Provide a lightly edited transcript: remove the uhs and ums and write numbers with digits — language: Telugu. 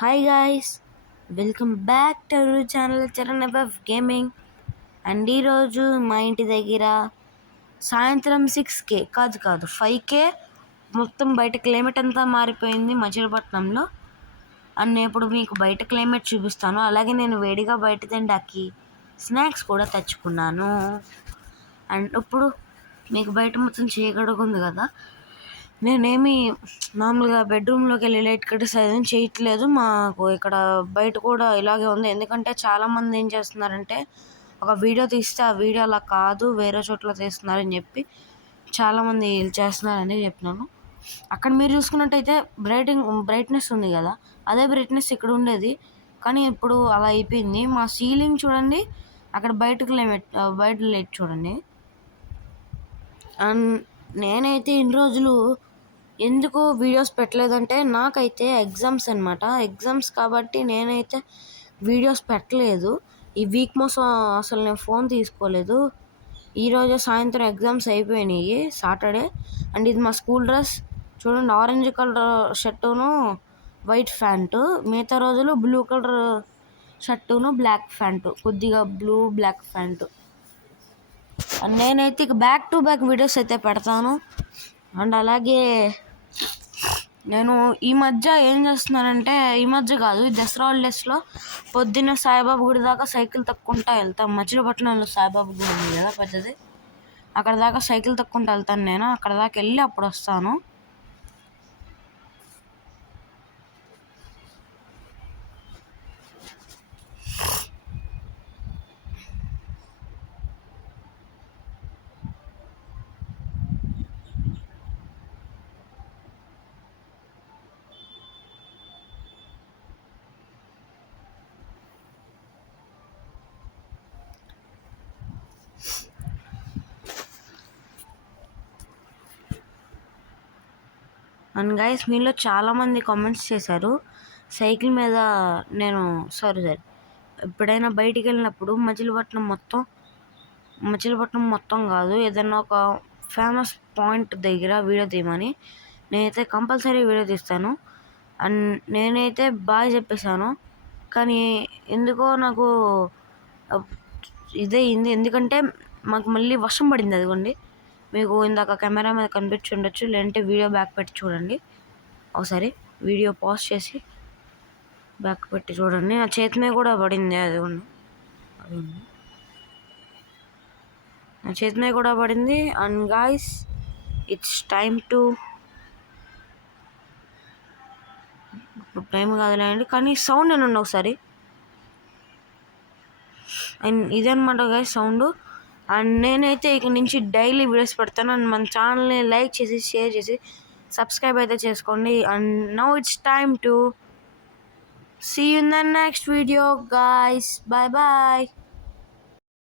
Hi guys, welcome back to our channel Charan FF gaming. And ఈరోజు మా ఇంటి దగ్గర సాయంత్రం 6K కాదు 5K మొత్తం బయట క్లైమేట్ అంతా మారిపోయింది మచిలీపట్నంలో. అండ్ నేను ఇప్పుడు మీకు బయట క్లైమేట్ చూపిస్తాను. అలాగే నేను వేడిగా బయట తినడానికి స్నాక్స్ కూడా తెచ్చుకున్నాను. అండ్ ఇప్పుడు మీకు బయట మొత్తం చీకటిగా ఉంది కదా, నేనేమి మామూలుగా బెడ్రూమ్లోకి వెళ్ళి లైట్ కట్టేసేది చేయట్లేదు. మాకు ఇక్కడ బయట కూడా ఇలాగే ఉంది. ఎందుకంటే చాలామంది ఏం చేస్తున్నారంటే ఒక వీడియో తీస్తే ఆ వీడియో అలా కాదు వేరే చోట్ల తీస్తున్నారని చెప్పి చాలామంది చేస్తున్నారని చెప్పినాను. అక్కడ మీరు చూసుకున్నట్టయితే బ్రైట్నెస్ ఉంది కదా, అదే బ్రైట్నెస్ ఇక్కడ ఉండేది. కానీ ఇప్పుడు అలా అయిపోయింది. మా సీలింగ్ చూడండి, అక్కడ బయట లైట్ చూడండి. అండ్ నేనైతే ఇన్ని రోజులు ఎందుకు వీడియోస్ పెట్టలేదంటే నాకైతే ఎగ్జామ్స్ కాబట్టి నేనైతే వీడియోస్ పెట్టలేదు. ఈ వీక్ మొత్తం అసలు నేను ఫోన్ తీసుకోలేదు. ఈరోజు సాయంత్రం ఎగ్జామ్స్ అయిపోయినాయి, సాటర్డే. అండ్ ఇది మా స్కూల్ డ్రెస్ చూడండి, ఆరెంజ్ కలర్ షర్టును వైట్ ప్యాంటు, మిగతా రోజులు బ్లూ కలర్ షర్టును బ్లాక్ ప్యాంటు, కొద్దిగా బ్లూ బ్లాక్ ప్యాంటు. నేనైతే ఇక బ్యాక్ టు బ్యాక్ వీడియోస్ అయితే పెడతాను. అండ్ అలాగే నేను ఈ మధ్య ఏం చేస్తున్నానంటే, ఈ మధ్య కాదు, ఈ దసరా హాలిడేస్లో పొద్దున్న సాయిబాబా గుడి దాకా సైకిల్ తొక్కుంటా వెళ్తాను. మచిలీపట్నంలో సాయిబాబా గుడి ఉంది కదా పెద్దది, అక్కడ దాకా సైకిల్ తొక్కుంటూ వెళ్తాను. నేను అక్కడ దాకా వెళ్ళి అప్పుడు వస్తాను. అండ్ గైస్, మీలో చాలామంది కామెంట్స్ చేశారు సైకిల్ మీద. నేను సారీ ఎప్పుడైనా బయటికి వెళ్ళినప్పుడు మచిలీపట్నం మొత్తం కాదు, ఏదైనా ఒక ఫేమస్ పాయింట్ దగ్గర వీడియో తీయమని. నేనైతే కంపల్సరీ వీడియో తీస్తాను. అండ్ నేనైతే బాగా చెప్పేశాను, కానీ ఎందుకో నాకు ఇదే అయింది. ఎందుకంటే మాకు మళ్ళీ వర్షం పడింది. అదిగోండి, మీకు ఇందాక కెమెరా మీద కనిపించి ఉండొచ్చు, లేదంటే వీడియో బ్యాక్ పెట్టి చూడండి. ఒకసారి వీడియో పాజ్ చేసి బ్యాక్ పెట్టి చూడండి. నా చేతి మీద కూడా పడింది, అదిగోండి నా చేతి మీద కూడా పడింది. అండ్ గాయ్స్, ఇట్స్ టైం కాదులేండి, కానీ సౌండ్ ఏనండి ఒకసారి. అండ్ ఇదనమాట గాయ్స్ సౌండ్. అండ్ నేనైతే ఇక నుంచి డైలీ వీడియోస్ పెడతాను. అండ్ మన ఛానల్ని లైక్ చేసి షేర్ చేసి సబ్స్క్రైబ్ అయితే చేసుకోండి. And now it's time to see you in the next video guys. Bye bye.